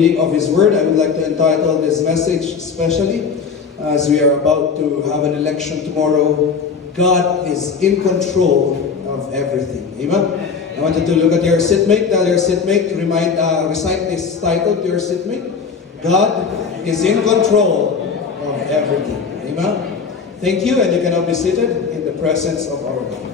reading of His Word. I would like to entitle this message, especially as we are about to have an election tomorrow, God is in control of everything. Amen? I want you to look at your seatmate, tell your seatmate to recite this title to your seatmate. God is in control of everything. Amen? Thank you, and you can now be seated in the presence of our God.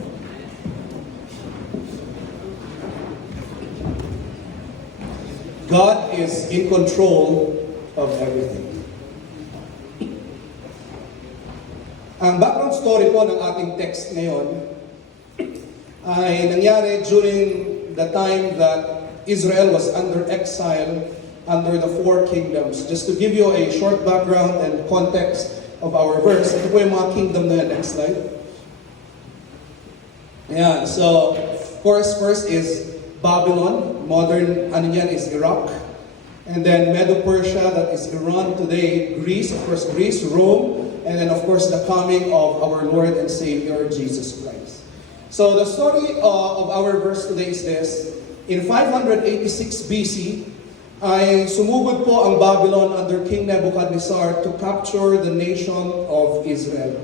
God is in control of everything. Ang background story po ng ating text ngayon ay nangyari during the time that Israel was under exile under the four kingdoms. Just to give you a short background and context of our verse, ito po yung mga kingdom na yan. Next slide. Ayan, so of course, first is Babylon, modern is Iraq, and then Medo-Persia, that is Iran today, Greece, of course Greece, Rome, and then of course the coming of our Lord and Savior Jesus Christ. So the story of our verse today is this: in 586 BC, ay sumugod po ang Babylon under King Nebuchadnezzar to capture the nation of Israel.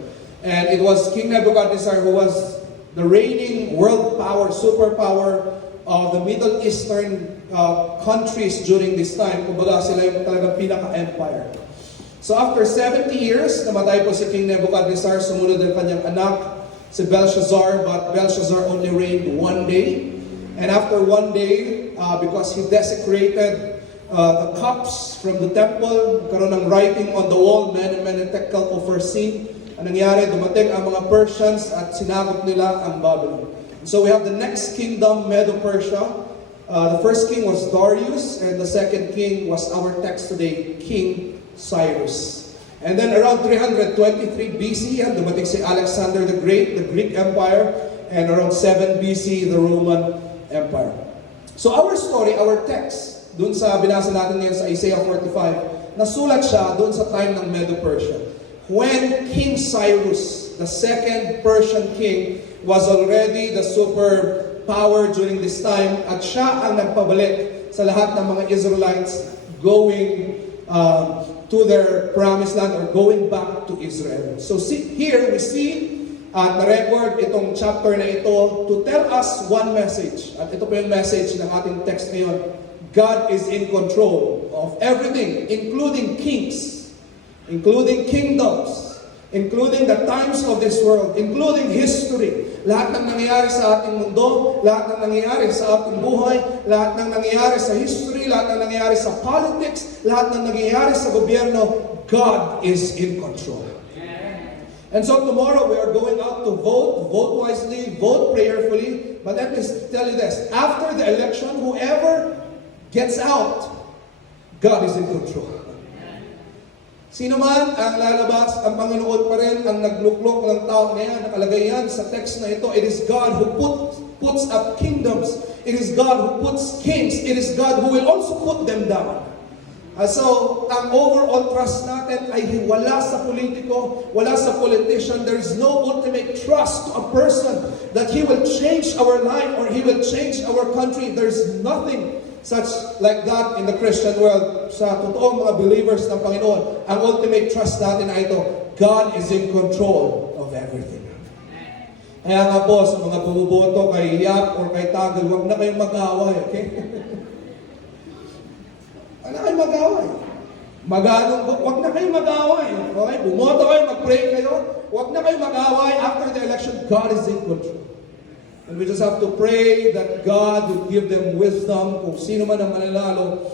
And it was King Nebuchadnezzar who was the reigning world power, superpower of the Middle Eastern countries during this time. Kumbaga sila yung talagang pinaka-empire. So after 70 years, namatay po si King Nebuchadnezzar, sumunod ang kanyang anak, si Belshazzar, but Belshazzar only reigned one day. And after one day, because he desecrated the cups from the temple, karoon ng writing on the wall, mene tekel upharsin. Ang nangyari, dumating ang mga Persians at sinakop nila ang Babylon. So we have the next kingdom, Medo-Persia. The first king was Darius, and the second king was our text today, King Cyrus. And then around 323 BC, dumating si Alexander the Great, the Greek Empire, and around 7 BC, the Roman Empire. So our story, our text, dun sa binasa natin ngayon sa Isaiah 45, nasulat siya dun sa time ng Medo-Persia. When King Cyrus, the second Persian king, was already the superpower during this time, at siya ang nagpabalik sa lahat ng mga Israelites going to their promised land or going back to Israel. So here we see at na-record itong chapter na ito to tell us one message. At ito po yung message ng ating text ngayon. God is in control of everything, including kings, including kingdoms, including the times of this world, including history. Lahat ng nangyayari sa ating mundo, lahat ng nangyayari sa ating buhay, lahat ng nangyayari sa history, lahat ng nangyayari sa politics, lahat ng nangyayari sa gobyerno, God is in control. And so tomorrow we are going out to vote wisely, vote prayerfully. But let me tell you this, after the election, whoever gets out, God is in control. Sino man ang lalabas, ang Panginoon pa rin ang nagluklok ng tao na yan, nakalagay yan sa text na ito. It is God who puts up kingdoms. It is God who puts kings. It is God who will also put them down. So, ang overall trust natin ay wala sa politiko, wala sa politician. There is no ultimate trust to a person that he will change our life or he will change our country. There is nothing such like that in the Christian world. Sa totoong mga believers ng Panginoon, ang ultimate trust natin ay ito: God is in control of everything. Kaya nga po, sa mga bumuboto kay Yap or kay Tagol, huwag na kayong mag-away, okay? Huwag na kayong mag-away. Huwag na kayong mag-away, okay? Bumoto kayo, mag-pray kayo, huwag na kayong mag-away. After the election, God is in control. And we just have to pray that God will give them wisdom kung sino man ang mananalo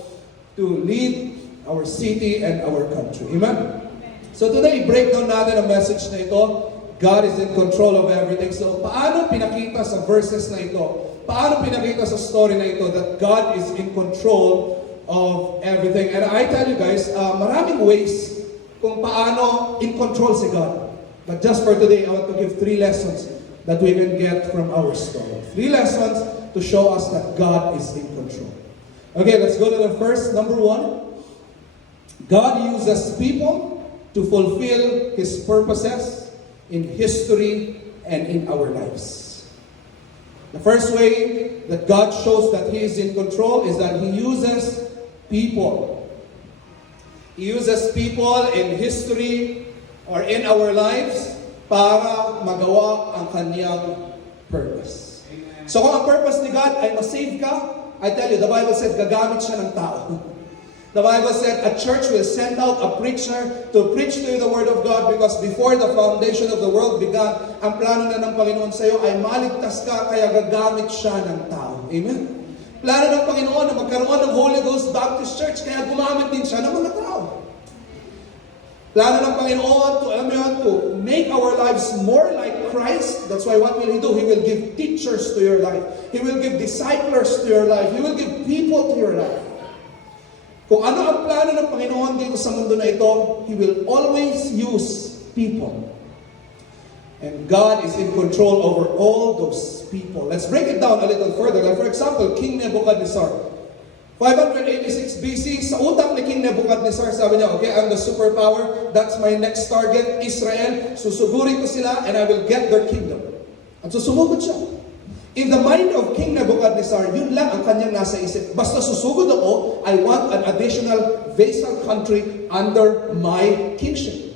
to lead our city and our country. Amen? So today, breakdown natin ang message na ito. God is in control of everything. So paano pinakita sa verses na ito? Paano pinakita sa story na ito that God is in control of everything? And I tell you guys, maraming ways kung paano in control si God. But just for today, I want to give 3 lessons that we can get from our story. 3 lessons to show us that God is in control. Okay, let's go to the first. Number 1, God uses people to fulfill His purposes in history and in our lives. The first way that God shows that He is in control is that He uses people He uses people in history or in our lives para magawa ang kanyang purpose. So kung ang purpose ni God ay ma-save ka, I tell you, the Bible said gagamit siya ng tao. The Bible said a church will send out a preacher to preach to you the Word of God because before the foundation of the world began, ang plano na ng Panginoon sa iyo ay maligtas ka, kaya gagamit siya ng tao. Amen? Plano ng Panginoon na magkaroon ng Holy Ghost Baptist Church, kaya gumamit din siya ng mga tao. Plano ng Panginoon to, alam mo yun, to make our lives more like Christ. That's why what will He do? He will give teachers to your life. He will give disciples to your life. He will give people to your life. Kung ano ang plano ng Panginoon dito sa mundo na ito, He will always use people. And God is in control over all those people. Let's break it down a little further. Like for example, King Nebuchadnezzar. 586 BC, sa utak ni King Nebuchadnezzar, sabi niya, okay, I'm the superpower. That's my next target, Israel. Susugurin ko sila and I will get their kingdom. At susumugod siya. In the mind of King Nebuchadnezzar, yun lang ang kanyang nasa isip. Basta susugod ako, I want an additional vassal country under my kingship.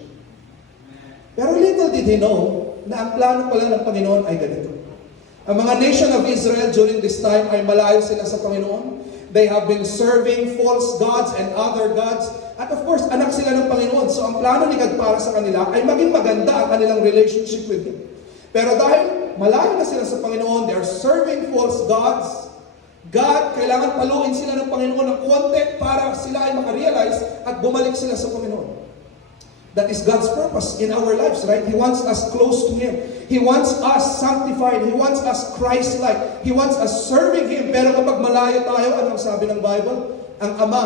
Pero little did he know na ang plano pala ng Panginoon ay ganito. Ang mga nation of Israel during this time ay malayo sila sa Panginoon. They have been serving false gods and other gods. At of course, anak sila ng Panginoon. So ang plano ni God para sa kanila ay maging maganda ang kanilang relationship with Him. Pero dahil malayo na sila sa Panginoon, they are serving false gods. God, kailangan paluin sila ng Panginoon ng konti para sila ay makarealize at bumalik sila sa Panginoon. That is God's purpose in our lives, right? He wants us close to Him. He wants us sanctified. He wants us Christ-like. He wants us serving Him. Pero kapag malayo tayo, anong sabi ng Bible? Ang Ama,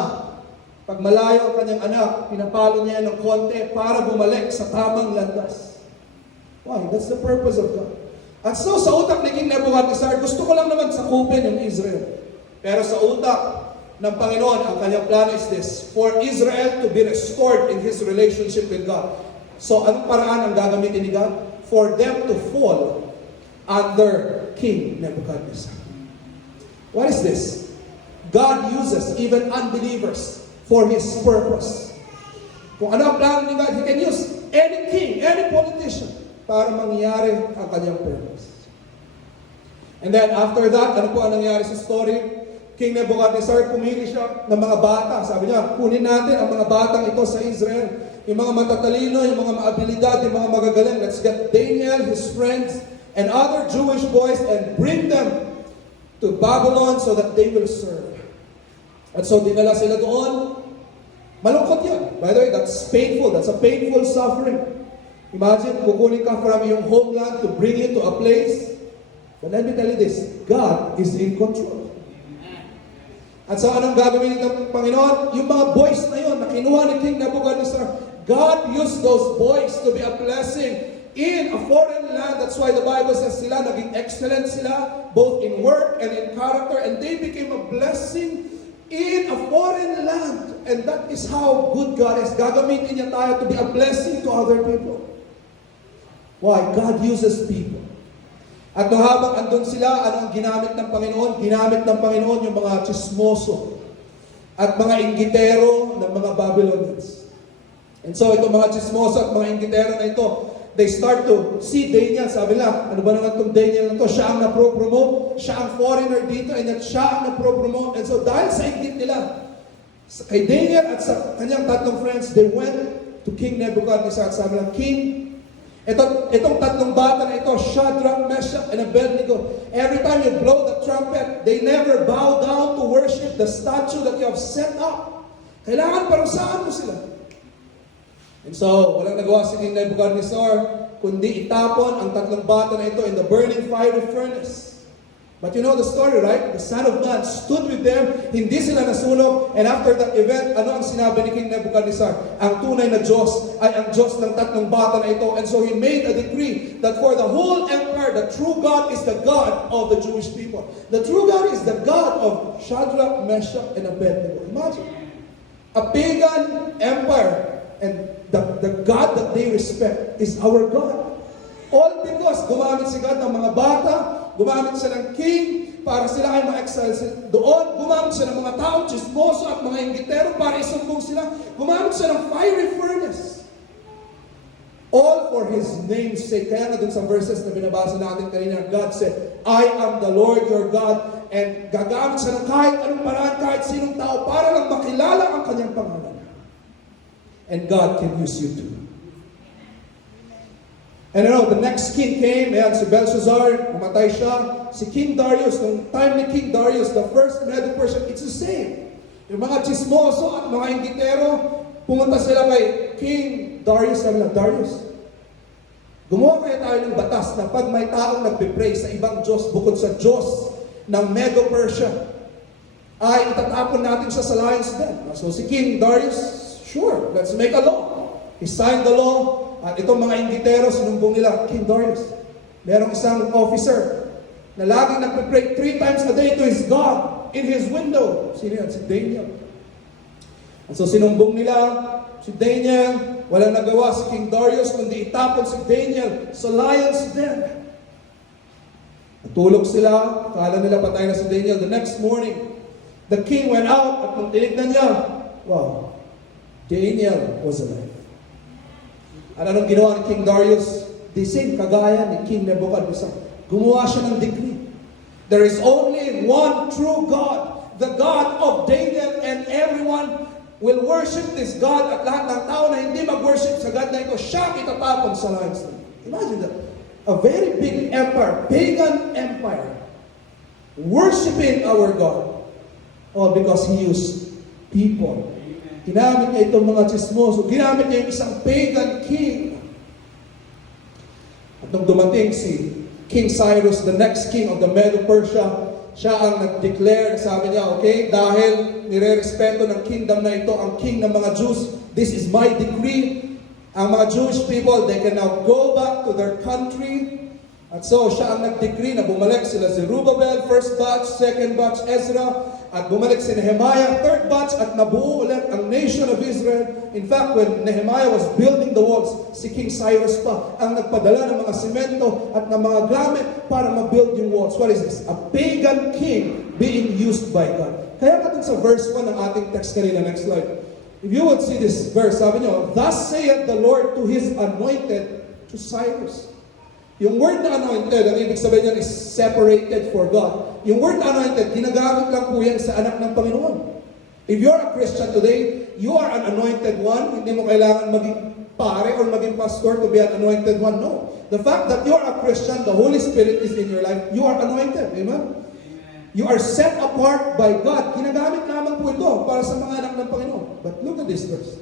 pag malayo ang kanyang anak, pinapalo niya ng konti para bumalik sa tamang landas. Why? That's the purpose of God. At so, sa utak ni King Nebuchadnezzar, gusto ko lang naman sakupin yung Israel. Pero sa utak ng Panginoon, ang kanyang plano is this: for Israel to be restored in his relationship with God. So, anong paraan ang gagamitin ni God? For them to fall under King Nebuchadnezzar. What is this? God uses even unbelievers for His purpose. Kung ano ang plano ni God, He can use any king, any politician, para mangyari ang kanyang purpose. And then after that, ano po ang nangyari sa story? King Nebuchadnezzar, pumili siya ng mga bata. Sabi niya, kunin natin ang mga batang ito sa Israel. Yung mga matatalino, yung mga maabilidad, yung mga magagaling. Let's get Daniel, his friends, and other Jewish boys and bring them to Babylon so that they will serve. At so dinala sila doon. Malungkot yan. By the way, that's painful. That's a painful suffering. Imagine, kukunin ka from your homeland to bring you to a place. But let me tell you this, God is in control. At so anong gagawin ng Panginoon? Yung mga boys na yun, na kinuha ni King Nebuchadnezzar, God used those boys to be a blessing in a foreign land. That's why the Bible says sila, naging excellent sila, both in work and in character, and they became a blessing in a foreign land. And that is how good God is. Gagamitin niya tayo to be a blessing to other people. Why? God uses people. At nung habang andun sila, ano ang ginamit ng Panginoon? Ginamit ng Panginoon yung mga chismoso at mga inggitero ng mga Babylonians. And so itong mga chismoso at mga inggitero na ito, they start to see Daniel. Sabi lang, ano ba naman itong Daniel na ito? Siya ang napro-promote, siya ang foreigner dito, and yet siya ang napro-promote. And so dahil sa inggit nila, kay Daniel at sa kanyang tatlong friends, they went to King Nebuchadnezzar at sabi lang, King, itong tatlong bata na ito, Shadrach, Meshach, and Abednego, every time you blow the trumpet, they never bow down to worship the statue that you have set up. Kailangan parusahan mo sila. And so, walang nagawa si King Nebuchadnezzar, kundi itapon ang tatlong bata na ito in the burning fiery furnace. But you know the story, right? The Son of Man stood with them, hindi sila nasunog, and after that event, ano ang sinabi ni King Nebuchadnezzar? Ang tunay na Diyos ay ang Diyos ng tatlong bata na ito. And so he made a decree that for the whole empire, the true God is the God of the Jewish people. The true God is the God of Shadrach, Meshach, and Abednego. Imagine. A pagan empire, and the God that they respect is our God. All because gumamit si God ng mga bata, gumamit siya ng king, para sila ay ma-exile. Doon, gumamit siya ng mga tao, chismoso at mga inggitero para isumbong sila. Gumamit siya ng fiery furnace. All for His name's sake. Kaya nga dun sa verses na binabasa natin kanina, God said, I am the Lord your God. And gagamit siya ng kahit anong paraan, kahit sinong tao, para lang makilala ang kanyang pangalan. And God can use you too. And the next king came, ayan, si Belshazzar, namatay siya. Si King Darius, nung time ni King Darius, the first Medo-Persian, it's the same. Yung mga chismoso at mga inggitero, pumunta sila kay King Darius, sabi lang, Darius, gumawa kaya tayo ng batas na pag may taong nagpipray sa ibang Diyos, bukod sa Diyos ng Medo-Persia, ay itatapon natin siya sa lion's den. So si King Darius, sure, let's make a law. He signed the law. At itong mga inggitero, sinumbong nila, King Darius, merong isang officer na laging nagpipray 3 times a day to his God in his window. Sino yan? Si Daniel. At so sinumbong nila si Daniel, walang nagawa si King Darius kundi itapon si Daniel sa lion's den. Natulog sila, kala nila patay na si Daniel. The next morning, the king went out at nung tinignan niya, wow, Daniel was alive. At anong ginawa ni King Darius? The same kagaya ni King Nebuchadnezzar. Gumawa siya ng decree. There is only one true God, the God of Daniel, and everyone will worship this God. At lahat ng tao na hindi mag-worship sa God na ito, siya itatapon sa lion's den. Imagine that. A very big empire, pagan empire, worshiping our God. All because He used people. Ginamit niya itong mga chismoso. Ginamit niya yung isang pagan king. At nung dumating si King Cyrus, the next king of the Medo-Persia, siya ang nag-declare, sabi niya, okay, dahil nire-respeto ng kingdom na ito, ang king ng mga Jews, this is my decree. Ang mga Jewish people, they can now go back to their country. At so, siya ang nag-decree na bumalik sila si Zerubbabel, first batch, second batch, Ezra, at bumalik si Nehemiah, third batch, at nabuo ulit ang nation of Israel. In fact, when Nehemiah was building the walls, si King Cyrus pa ang nagpadala ng mga simento at ng mga gamit para ma-build yung walls. What is this? A pagan king being used by God. Kaya ka sa verse 1 ng ating text kanina, next slide. If you would see this verse, sabi niyo, thus saith the Lord to His anointed, to Cyrus. Yung word na anointed, ang ibig sabihin niyan is separated for God. Yung word na anointed, ginagamit lang po yan sa anak ng Panginoon. If you're a Christian today, you are an anointed one. Hindi mo kailangan maging pare or maging pastor to be an anointed one. No. The fact that you're a Christian, the Holy Spirit is in your life, you are anointed. Amen? You are set apart by God. Ginagamit naman po ito para sa mga anak ng Panginoon. But look at this verse.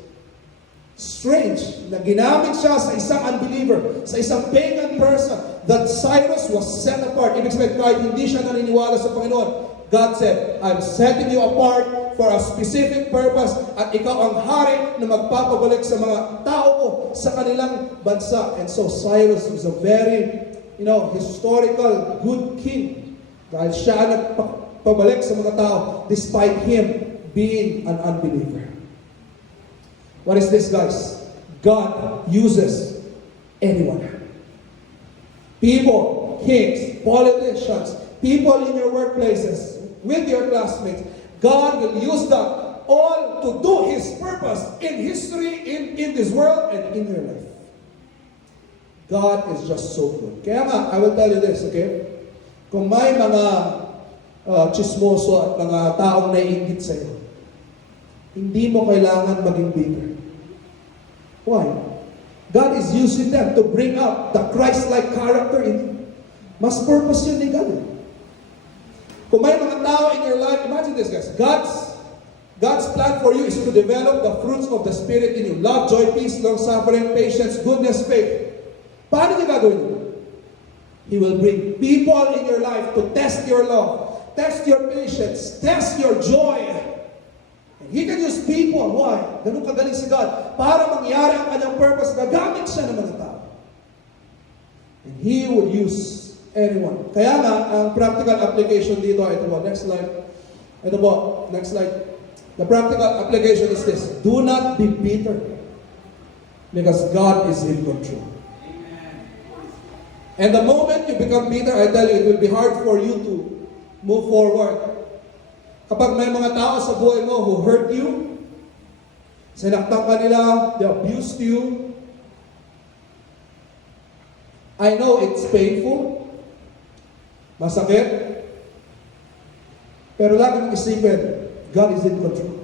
Strange na ginamit siya sa isang unbeliever, sa isang pagan person, that Cyrus was set apart. Ibig sabihin, kahit hindi siya naniniwala sa Panginoon, God said, I'm setting you apart for a specific purpose, at ikaw ang hari na magpapabalik sa mga tao ko sa kanilang bansa. And so Cyrus was a very, historical good king. Dahil siya ang nagpabalik sa mga tao despite him being an unbeliever. What is this, guys? God uses anyone. People, kings, politicians, people in your workplaces, with your classmates. God will use them all to do His purpose in history, in this world, and in your life. God is just so good. Kaya nga, I will tell you this, okay? Kung may mga chismoso at mga taong naiingit sa'yo, hindi mo kailangan maging bitter. Why? God is using them to bring up the Christ-like character in you. Mas purpose yun ni God. Kung may mga tao in your life, imagine this, guys. God's plan for you is to develop the fruits of the Spirit in you. Love, joy, peace, long-suffering, patience, goodness, faith. Paano niya gagawin yun? He will bring people in your life to test your love, test your patience, test your joy. And He can use people. Why? Ganun kagaling si God. Para mangyari ang kanyang purpose, gagamit siya ng mga tao. And He will use anyone. Kaya nga, ang practical application dito, ito po, next slide. Ito po, next slide. The practical application is this: do not be bitter, because God is in control. And the moment you become bitter, I tell you, it will be hard for you to move forward. Kapag may mga tao sa buhay mo who hurt you, sinaktan ka nila, they abused you, I know it's painful, masakit, pero lagi mong isipin, God is in control.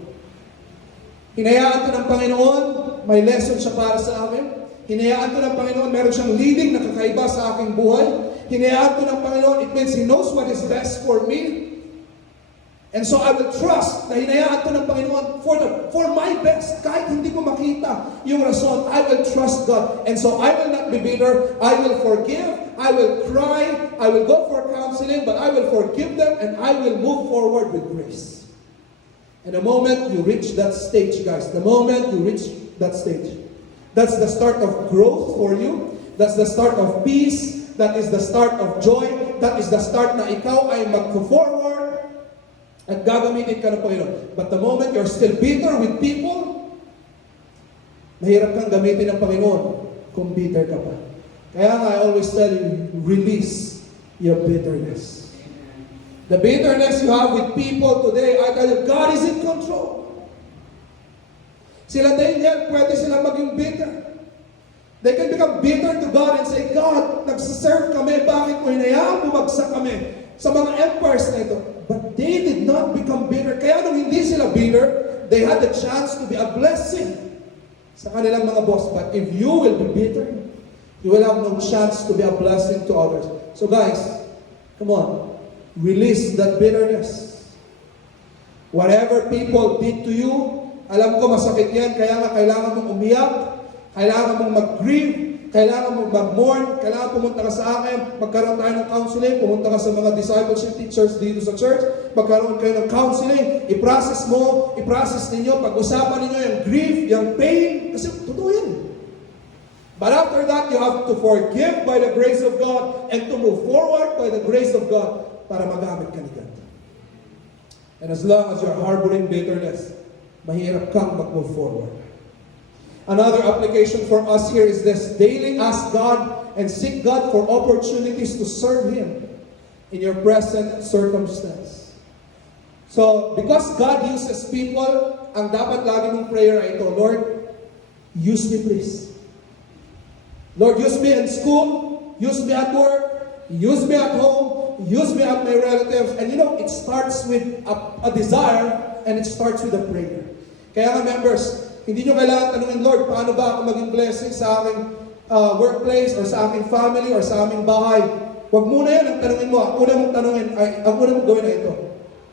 Hinayaan ko ng Panginoon, may lesson siya para sa amin. Hinayaan ko ng Panginoon, meron siyang leading na kakaiba sa aking buhay. Hinayaan ko ng Panginoon, it means He knows what is best for me. And so I will trust na hinayaan ko ng Panginoon for my best. Kahit hindi ko makita yung rason, I will trust God. And so I will not be bitter. I will forgive. I will cry. I will go for counseling. But I will forgive them and I will move forward with grace. And the moment you reach that stage, guys, the moment you reach that stage, that's the start of growth for you. That's the start of peace. That is the start of joy. That is the start na ikaw ay mag-forward at gagamitin ka ng Panginoon. But the moment you're still bitter with people, mahirap kang gamitin ng Panginoon kung bitter ka pa. Kaya nga, I always tell you, release your bitterness. The bitterness you have with people today, I tell you, God is in control. Sila din yan, pwede silang maging bitter. They can become bitter to God and say, God, nagsaserve kami, bakit mo hinayaan bumagsak kami sa mga empires na ito? But they did not become bitter. Kaya nung hindi sila bitter, they had the chance to be a blessing sa kanilang mga boss. But if you will be bitter, you will have no chance to be a blessing to others. So guys, come on. Release that bitterness. Whatever people did to you, alam ko masakit yan, kaya nga kailangan mong umiyak, kailangan mong mag-grieve, kailangan mong mag-mourn, kailangan pumunta ka sa akin, magkaroon tayo ng counseling, pumunta ka sa mga discipleship teachers dito sa church, magkaroon kayo ng counseling, i-process mo, i-process ninyo, pag-usapan ninyo yung grief, yung pain, kasi totoo yan. But after that, you have to forgive by the grace of God and to move forward by the grace of God para magamit ka ni God. And as long as you're harboring bitterness, mahirap kang mag-move forward. Another application for us here is this: daily ask God and seek God for opportunities to serve Him in your present circumstance. So, because God uses people, ang dapat lagi mong prayer ay ito, Lord, use me please. Lord, use me in school, use me at work, use me at home, use me at my relatives. And you know, it starts with a desire and it starts with a prayer. Kaya nga members, hindi nyo kailangan tanungin, Lord, paano ba ako maging blessing sa aking workplace or sa aking family or sa aming bahay? Huwag muna yan ang tanungin mo. Ang una mong tanungin, ang una mong gawin na ito.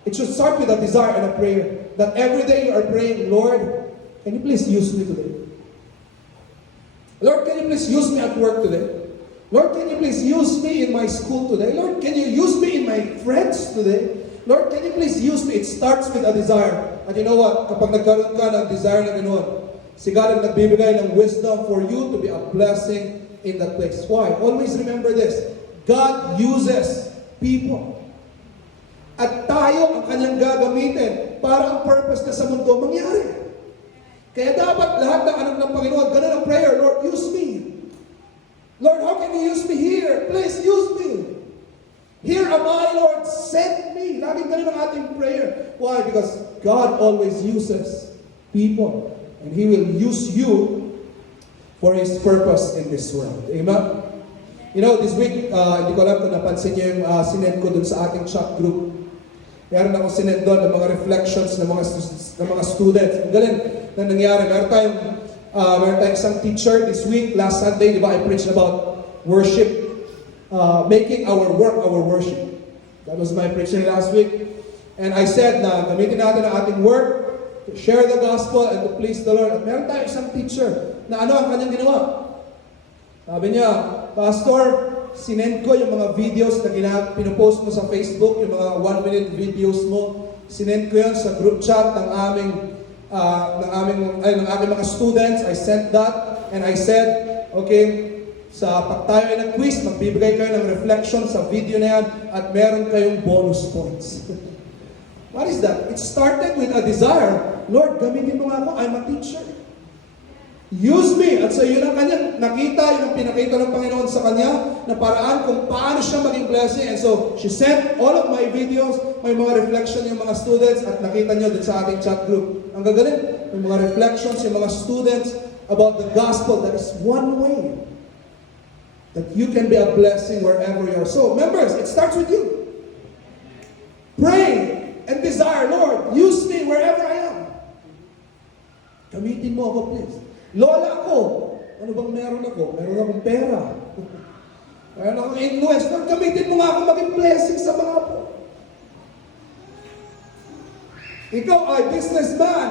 It should start with a desire and a prayer. That every day you are praying, Lord, can you please use me today? Lord, can you please use me at work today? Lord, can you please use me in my school today? Lord, can you use me in my friends today? Lord, can you please use me? It starts with a desire. And you know what? Kapag nagkaroon ka ng desire na ganoon, si God ang nagbibigay ng wisdom for you to be a blessing in that place. Why? Always remember this. God uses people. At tayo ang kanyang gagamitin para ang purpose na sa mundo mangyari. Kaya dapat lahat ng anak ng Panginoon, ganun ang prayer, Lord, use me. Lord, how can you use me here? Please use me. Here am I, Lord, send me. Laging ganun ang ating prayer. Why? Because God always uses people. And He will use you for His purpose in this world. Amen? You know, this week, hindi ko alam kung napansin niyo yung sinend ko dun sa ating chat group. Meron akong sinend doon ng mga reflections ng mga students. Ang galing na nangyari. Meron tayong isang teacher this week, last Sunday, di ba, I preached about worship. Making our work our worship. That was my preaching last week. And I said na gamitin natin ang ating work to share the gospel and to please the Lord. At meron tayong isang teacher na ano ang kanyang ginawa. Sabi niya, Pastor, sinend ko yung mga videos na pinopost mo sa Facebook, yung mga 1-minute videos mo. Sinend ko yan sa group chat ng aking mga students. I sent that and I said, okay, sa pag tayo ay ng quiz, magbibigay kayo ng reflection sa video na yan at meron kayong bonus points. What is that? It started with a desire. Lord, gamitin mo nga ako. I'm a teacher. Use me. At so yun ang kanyang nakita, yun ang pinakita ng Panginoon sa kanya na paraan kung paano siya maging blessing. And so, she sent all of my videos, may mga reflection yung mga students at nakita nyo din sa ating chat group. Ang gagaling, yung mga reflections, yung mga students about the gospel. That is one way that you can be a blessing wherever you are. So, members, it starts with you. Pray and desire, Lord, use me wherever I am. Gamitin mo ako, please. Lola ako, ano bang meron ako? Meron akong pera. Meron akong influence. Lord, gamitin mo nga ako maging blessing sa mga po. Ikaw ay businessman.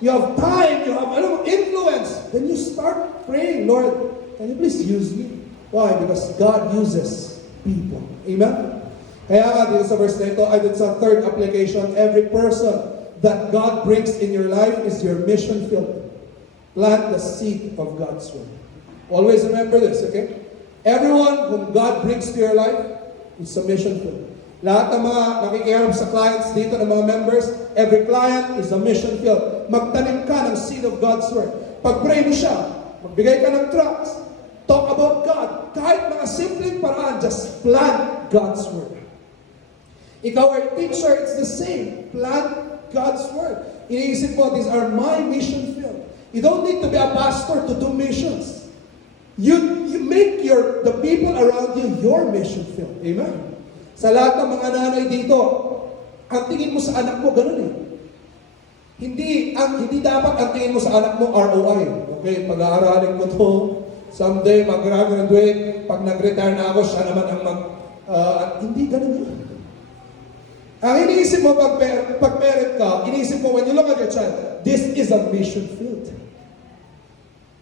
You have time. You have influence. Then you start praying, Lord, can you please use me? Why? Because God uses people. Amen? Kaya nga dito sa verse na ito, ay dito sa third application, every person that God brings in your life is your mission field. Plant the seed of God's word. Always remember this, okay? Everyone whom God brings to your life is a mission field. Lahat ng mga nakikiharap sa clients dito ng mga members, every client is a mission field. Magtanim ka ng seed of God's word. Pag-pray mo siya, magbigay ka ng tracts, talk about God. Kahit mga simpleng paraan, just plant God's word. Ikaw ay teacher, it's the same. Plant God's word. Iniisip mo, these are my mission field. You don't need to be a pastor to do missions. You make the people around you your mission field. Amen? Sa lahat ng mga nanay dito, ang tingin mo sa anak mo, ganun eh. Hindi dapat ang tingin mo sa anak mo ROI. Okay, pag-aaralin ko to, someday mag-graduate, pag nag-retire na ako, siya naman ang hindi ganun yun. Ang iniisip mo pag parent ka, iniisip mo when you look at your child, this is a mission field.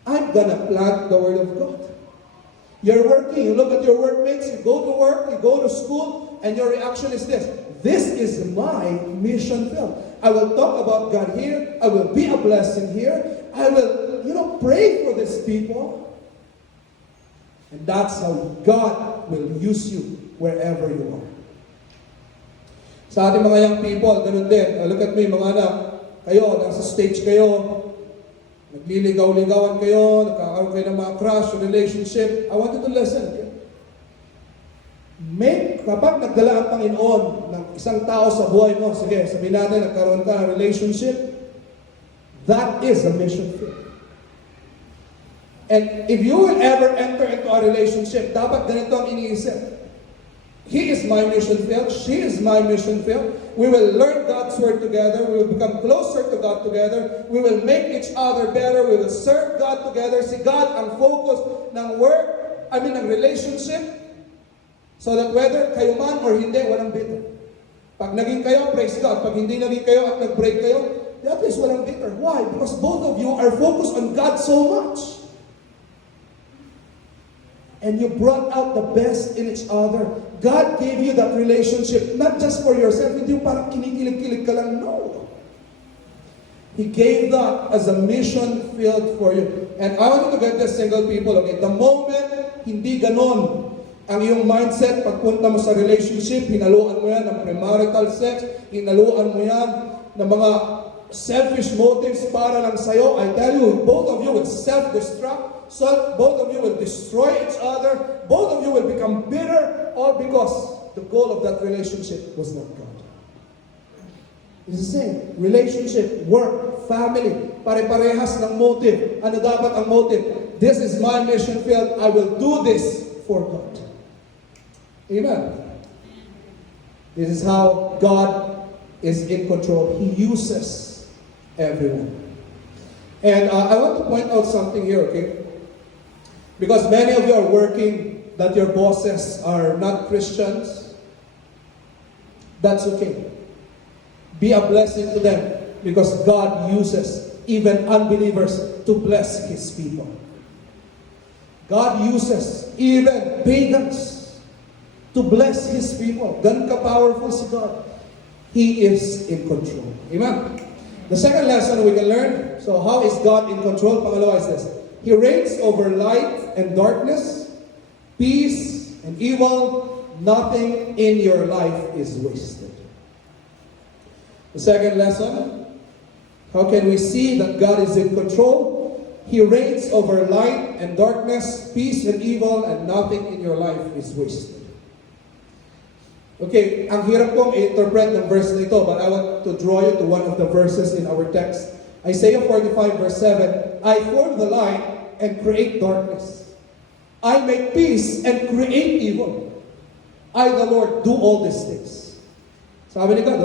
I'm gonna plant the word of God. You're working, you look at your workmates, you go to work, you go to school, and your reaction is this. This is my mission field. I will talk about God here. I will be a blessing here. I will, pray for these people. And that's how God will use you wherever you are. Sa ating mga young people, ganun din. Look at me, mga anak. Kayo, nasa stage kayo. Nagliligaw-ligawan kayo, nagkakaroon kayo ng mga crush, relationship. I want you to listen. Okay? Kapag nagdala ang Panginoon ng isang tao sa buhay mo, sige, sabihin natin, nagkaroon ka ng relationship, that is a mission field. And if you will ever enter into a relationship, dapat ganito ang iniisip. He is my mission field. She is my mission field. We will learn God's word together. We will become closer to God together. We will make each other better. We will serve God together. Si God ang focus ng ng relationship. So that whether kayo man or hindi, walang bitter. Pag naging kayo, praise God. Pag hindi naging kayo at nag-break kayo, at least walang bitter. Why? Because both of you are focused on God so much. And you brought out the best in each other. God gave you that relationship, not just for yourself, hindi yung parang kinikilig-kilig ka lang, no. He gave that as a mission field for you. And I want you to get this, single people, okay? The moment hindi ganon ang iyong mindset, pagpunta mo sa relationship, hinaluan mo yan ng premarital sex, hinaluan mo yan ng mga selfish motives para lang sa'yo, I tell you, both of you will self-destruct. So both of you will destroy each other. Both of you will become bitter, all because the goal of that relationship was not God. It's the same. Relationship, work, family, pare-parehas ng motive. Ano dapat ang motive? This is my mission field. I will do this for God. Amen. This is how God is in control. He uses everyone. And I want to point out something here, okay? Because many of you are working that your bosses are not Christians. That's okay. Be a blessing to them because God uses even unbelievers to bless His people. God uses even pagans to bless His people. Ganun ka-powerful si God. He is in control. Amen. The second lesson we can learn, so how is God in control? Pangalawa is this. He reigns over light and darkness, peace and evil. Nothing in your life is wasted. The second lesson, how can we see that God is in control? He reigns over light and darkness, peace and evil, and nothing in your life is wasted. Okay, ang hirap kong i-interpret ng verse na ito, but I want to draw you to one of the verses in our text. Isaiah 45 verse 7, I form the light and create darkness. I make peace and create evil. I, the Lord, do all these things. Sabi ni God,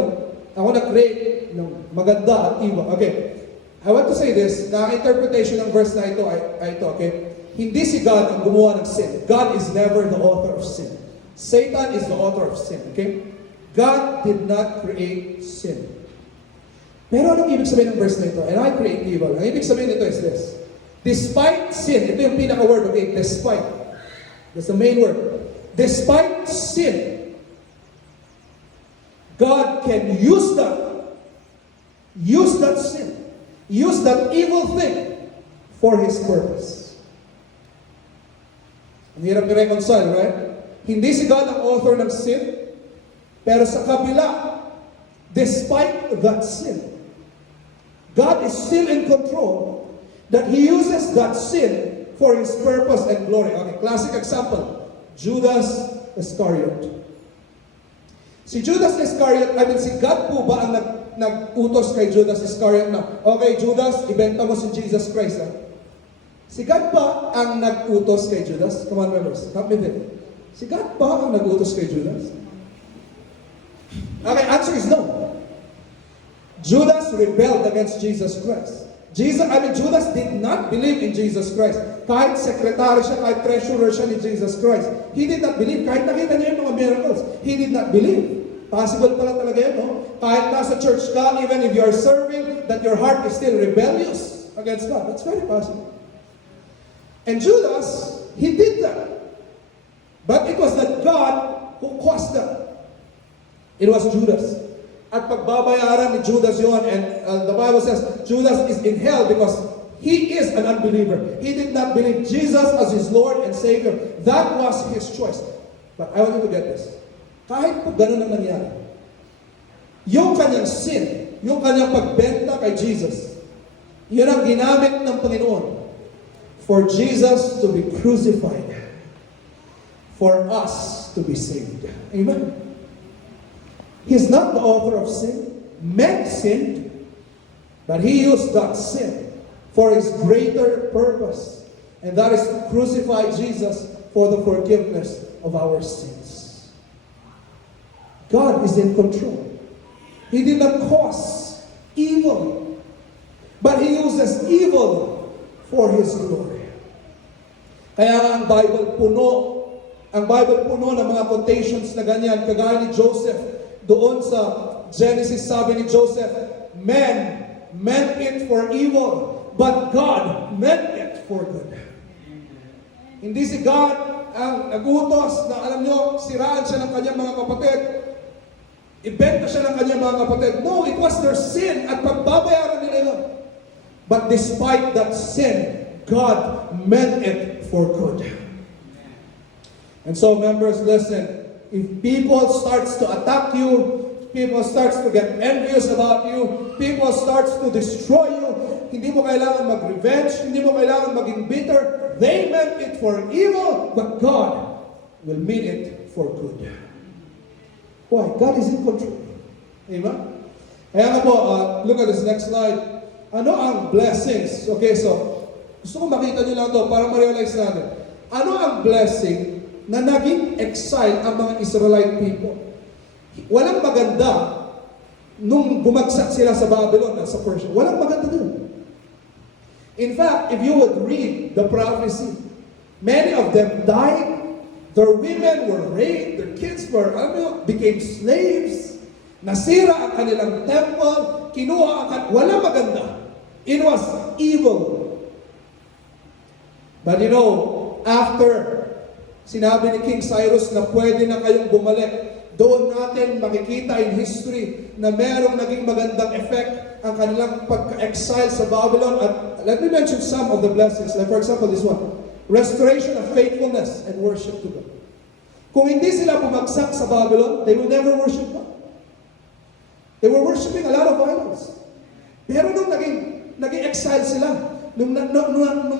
ako na-create ng maganda at evil. Okay, I want to say this, na interpretation ng verse na ito ay ito, okay? Hindi si God ang gumawa ng sin. God is never the author of sin. Satan is the author of sin, okay? God did not create sin. Pero anong ibig sabihin ng verse na ito? And I create evil. Ang ibig sabihin nito is this. Despite sin, ito yung pinaka-word, okay? Despite. That's the main word. Despite sin, God can use that sin, use that evil thing for His purpose. Ang hirap i-reconcile, right? Hindi si God ang author ng sin, pero sa kabila, despite that sin, God is still in control, that He uses that sin for His purpose and glory. Okay, classic example, Judas Iscariot. Si Judas Iscariot, si God po ba ang nag-utos kay Judas Iscariot na, okay, Judas, ibenta mo si Jesus Christ, ha? Si God ba ang nag-utos kay Judas? Come on, members, help me there. Si God ba ang nag-utos kay Judas? Okay, answer is no. Judas rebelled against Jesus Christ. Judas did not believe in Jesus Christ. Kahit sekretary siya, kahit treasurer siya ni Jesus Christ, he did not believe. Kahit nakita niya yung mga miracles, he did not believe. Possible pala talaga yun, no? Kahit nasa church ka, even if you are serving, that your heart is still rebellious against God. That's very possible. And Judas, he did that. But it was not God who caused that. It was Judas. At pagbabayaran ni Judas yun, and the Bible says, Judas is in hell because he is an unbeliever. He did not believe Jesus as his Lord and Savior. That was his choice. But I want you to get this. Kahit po ganun ang nangyari, yung kanyang sin, yung kanyang pagbenta kay Jesus, yun ang ginamit ng Panginoon for Jesus to be crucified, for us to be saved. Amen? He is not the author of sin. Men sinned, but He used that sin for His greater purpose, and that is to crucify Jesus for the forgiveness of our sins. God is in control. He did not cause evil, but He uses evil for His glory. Kaya nga ang Bible puno ng mga quotations na ganyan, kagaya ni Joseph. Doon sa Genesis, sabi ni Joseph, men meant it for evil, but God meant it for good. Hindi si God ang nagutos na, alam nyo, siraan siya ng kanyang mga kapatid, ibenta siya ng kanyang mga kapatid. No, it was their sin at pagbabayaran nila yun. But despite that sin, God meant it for good. And so, members, listen. If people starts to attack you, people starts to get envious about you, people starts to destroy you, hindi mo kailangan mag-revenge, hindi mo kailangan maging bitter. They meant it for evil, but God will mean it for good. Why? God is in control. Amen? Kaya nga po, look at this next slide. Ano ang blessings? Okay, so, gusto ko makita nyo lang to para ma-realize natin. Ano ang blessing na naging exile ang mga Israelite people? Walang maganda nung bumagsak sila sa Babylon at sa Persia. Walang maganda dun. In fact, if you would read the prophecy, many of them died, their women were raped, their kids were, became slaves, nasira ang kanilang temple, kinuha ang walang maganda. It was evil. But you know, after sinabi ni King Cyrus na pwede na kayong bumalik, doon natin makikita in history na merong naging magandang effect ang kanilang pagka-exile sa Babylon. At let me mention some of the blessings. Like for example, this one. Restoration of faithfulness and worship to God. Kung hindi sila bumagsak sa Babylon, they will never worship God. They were worshiping a lot of idols. Pero nung naging exile sila, nung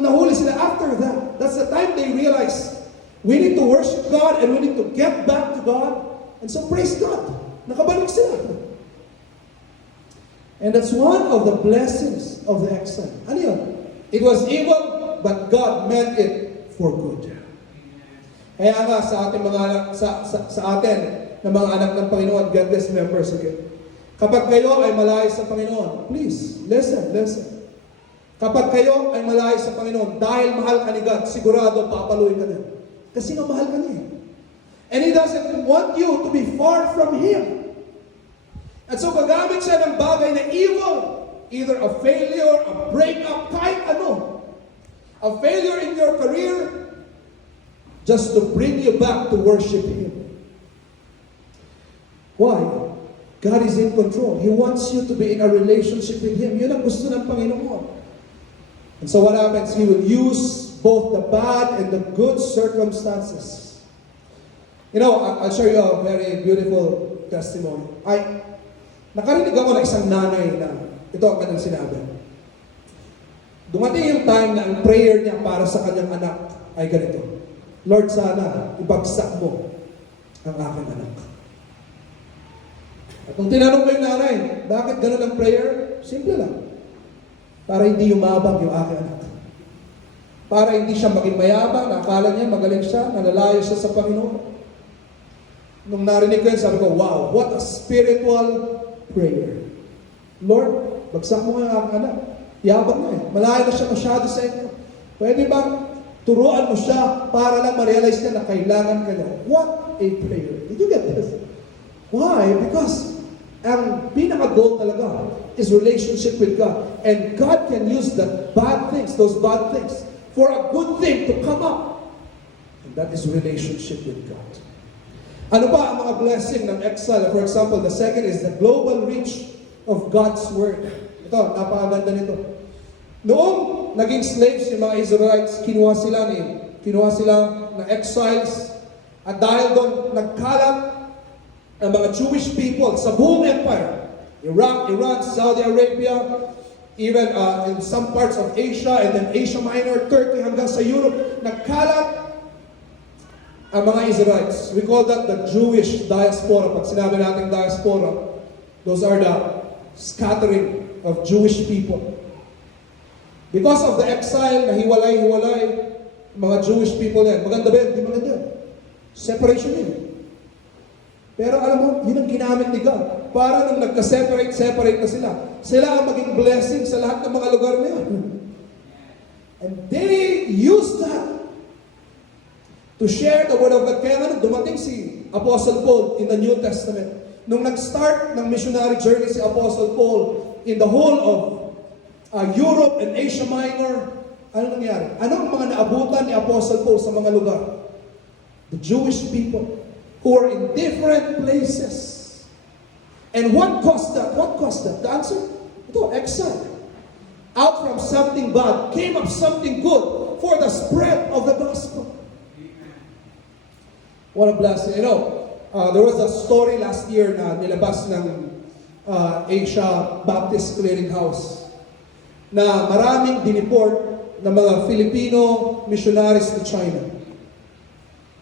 nahuli sila after that, that's the time they realized, we need to worship God and we need to get back to God. And so praise God. Nakabalik sila. And that's one of the blessings of the exile. Ano yun? It was evil, but God meant it for good. Kaya nga sa ating mga anak, sa atin na mga anak ng Panginoon, godless members again. Kapag kayo ay malayo sa Panginoon, please, listen. Kapag kayo ay malayo sa Panginoon, dahil mahal ka ni God, sigurado papaluin ka din. Kasi nga mahal ka niya. And He doesn't want you to be far from Him. At so gagamit siya ng bagay na evil, either a failure, a breakup, kahit ano. A failure in your career, just to bring you back to worship Him. Why? God is in control. He wants you to be in a relationship with Him. Yun ang gusto ng Panginoon. And so what happens? He will use both the bad and the good circumstances. You know, I'll show you a very beautiful testimony. Nakarinig ako ng isang nanay na ito ang kanyang sinabi. Dumating yung time na ang prayer niya para sa kanyang anak ay ganito. Lord, sana ibagsak mo ang aking anak. At nung tinanong ko yung nanay, bakit ganun ang prayer? Simple lang. Para hindi yumabang yung aking anak. Para hindi siya maging mayabang, nakala niya magaling siya, nalalayo siya sa Panginoon. Nung narinig ko yun, sabi ko, wow, what a spiritual prayer. Lord, bagsak mo ang aking anak. Yabang na eh. Malayo na siya masyado sa inyo. Pwede bang turuan mo siya para lang ma-realize niya na kailangan ka niya? What a prayer. Did you get this? Why? Because ang pinaka-goal talaga is relationship with God. And God can use the bad things, those bad things, for a good thing to come up. And that is relationship with God. Ano pa ang mga blessing ng exile? For example, the second is the global reach of God's Word. Ito, napakaganda nito. Noong naging slaves yung mga Israelites, kinuha sila na exiles, at dahil doon nagkalat ang mga Jewish people sa buong empire, Iraq, Iran, Saudi Arabia, even in some parts of Asia, and then Asia Minor, Turkey, hanggang sa Europe, nagkalat ang mga Israelites. We call that the Jewish diaspora. Pag sinabi natin diaspora, those are the scattering of Jewish people. Because of the exile, nahiwalay, mga Jewish people yan. Maganda ba yan? Hindi maganda yan. Separation yun. Pero alam mo, yun ang ginamit ni God. Para nung nagka-separate na sila. Sila ang maging blessing sa lahat ng mga lugar na yun. And they used that to share the word of God. Kaya nga dumating si Apostle Paul in the New Testament. Nung nag-start ng missionary journey si Apostle Paul in the whole of Europe and Asia Minor, ano nangyari? Ano ang mga naabutan ni Apostle Paul sa mga lugar? The Jewish people who are in different places. And what caused that? What caused that? The answer? Ito, exile. Out from something bad came up something good for the spread of the gospel. What a blessing. You know, there was a story last year na nilabas ng Asia Baptist Clearinghouse na maraming diniport ng mga Filipino missionaries to China.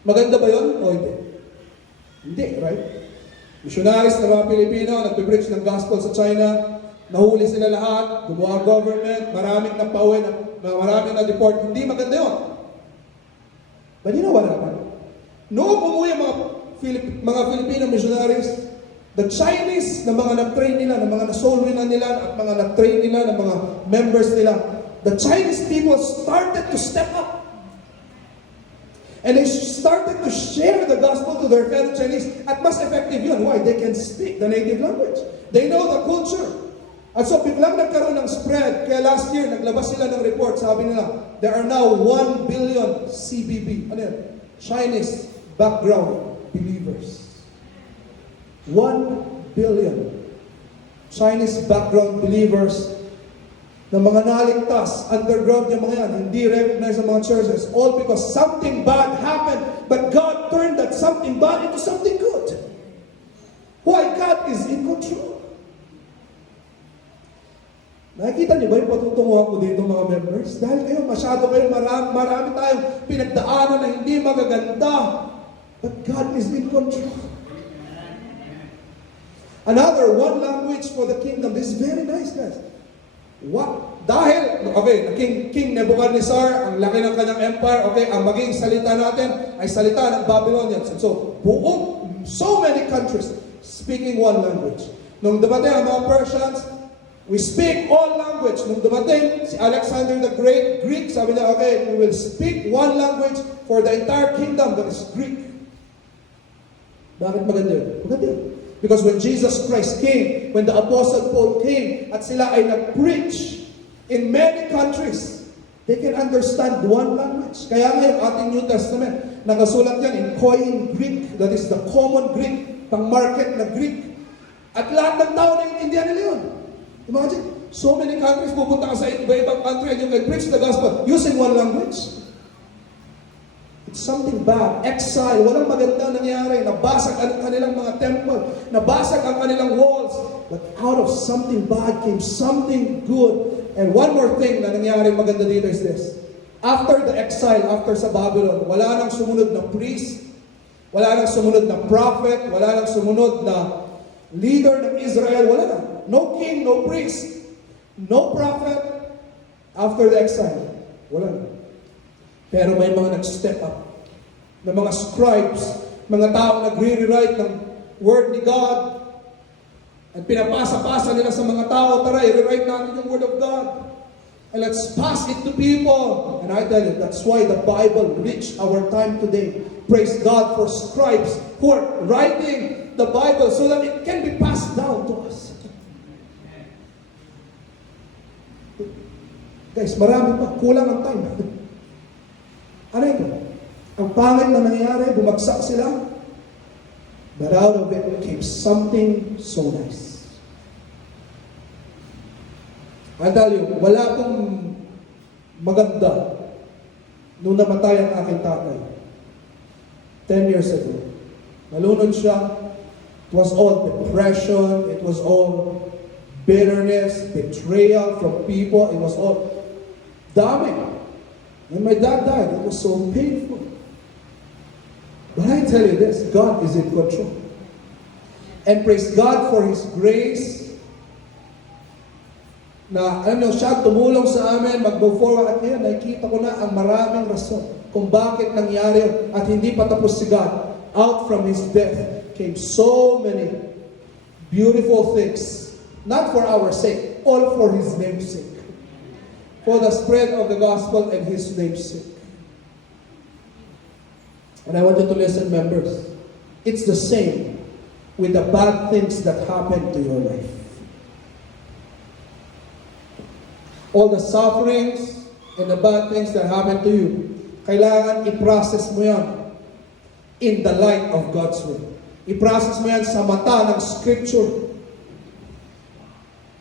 Maganda ba yun o hindi? Hindi, right? Missionaries na mga Pilipino, nagpipreach ng gospel sa China, nahuli sila lahat, gumawa government, maraming napauwi, maraming na-deport. Hindi maganda yun. But you know what happened? Noong umuwi ang mga Filipino missionaries, the Chinese na mga nag-train nila, na mga na-soul winner nila, at mga nag-train nila, na mga members nila, the Chinese people started to step up. And they started to share the gospel to their fellow Chinese. At mas effective yun. Why? They can speak the native language. They know the culture. At so biglang nagkaroon ng spread. Kaya last year, naglabas sila ng report. Sabi nila, there are now 1 billion CBB. Ano yan? Chinese background believers. 1 billion Chinese background believers na mga naligtas, underground yung mga yan, hindi recognized sa mga churches, all because something bad happened, but God turned that something bad into something good. Why? God is in control. Nakikita niyo ba yung patutunguhan ko dito mga members? Dahil kayo, masyado kayo, marami tayong pinagdaanan na hindi magaganda. But God is in control. Another one language for the kingdom. This is very nice, guys. What? Dahil, okay, King Nebuchadnezzar, ang laki ng kanyang empire, okay, ang maging salita natin ay salita ng Babylonians. And so, so many countries speaking one language. Nung dumating ang mga Persians, we speak all language. Nung dumating si Alexander the Great, Greek, sabi niya, okay, we will speak one language for the entire kingdom, that is Greek. Bakit maganda yun? Maganda yun. Because when Jesus Christ came, when the Apostle Paul came, at sila ay nag-preach in many countries, they can understand one language. Kaya nga yung ating New Testament, nakasulat yan in Koine Greek, that is the common Greek, pang-market na Greek. At lahat ng tao naiintindihan nila yun. Imagine, so many countries, pupunta ka sa iba-ibang country and you can preach the gospel using one language. It's something bad. Exile, walang maganda nangyari. Nabasag ang kanilang mga temple. Nabasag ang kanilang walls. But out of something bad came something good. And one more thing na nangyari maganda dito is this. After the exile, after sa Babylon, wala nang sumunod na priest, wala nang sumunod na prophet, wala nang sumunod na leader ng Israel, wala na. No king, no priest, no prophet. After the exile, wala na. Pero may mga nag-step up na mga scribes, mga taong nagre-rewrite ng word ni God at pinapasa-pasa nila sa mga tao, tara, i-rewrite natin yung word of God and let's pass it to people. And I tell you, that's why the Bible reached our time today. Praise God for scribes who are writing the Bible so that it can be passed down to us. Guys, marami pa, kulang ang time. Ano ito? Ang pangit na nangyayari, bumagsak sila. But out of it came something so nice. I tell you, wala pong maganda nung namatay ang aking tatay. 10 years ago. Nalunod siya. It was all depression. It was all bitterness, betrayal from people. It was all dami. When my dad died, it was so painful. But I tell you this, God is in control. And praise God for His grace na, alam niyo, siya tumulong sa amin, mag-go forward. At ngayon, nakikita ko na ang maraming rason kung bakit nangyari yun. At hindi pa tapos si God. Out from His death came so many beautiful things. Not for our sake, all for His name's sake. For the spread of the gospel and His name's sake. And I want you to listen, members. It's the same with the bad things that happen to your life. All the sufferings and the bad things that happen to you, kailangan i-process mo yan in the light of God's word. I-process mo yan sa mata ng Scripture.